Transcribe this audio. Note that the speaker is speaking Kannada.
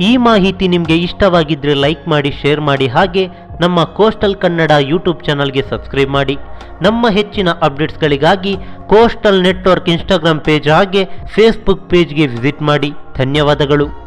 ಈ ಮಾಹಿತಿ ನಿಮಗೆ ಇಷ್ಟವಾಗಿದ್ದರೆ ಲೈಕ್ ಮಾಡಿ, ಶೇರ್ ಮಾಡಿ, ಹಾಗೆ ನಮ್ಮ ಕೋಸ್ಟಲ್ ಕನ್ನಡ ಯೂಟ್ಯೂಬ್ ಚಾನಲ್ಗೆ ಸಬ್ಸ್ಕ್ರೈಬ್ ಮಾಡಿ. ನಮ್ಮ ಹೆಚ್ಚಿನ ಅಪ್ಡೇಟ್ಸ್ಗಳಿಗಾಗಿ ಕೋಸ್ಟಲ್ ನೆಟ್ವರ್ಕ್ ಇನ್ಸ್ಟಾಗ್ರಾಮ್ ಪೇಜ್ ಹಾಗೆ ಫೇಸ್ಬುಕ್ ಪೇಜ್ಗೆ ವಿಸಿಟ್ ಮಾಡಿ. ಧನ್ಯವಾದಗಳು.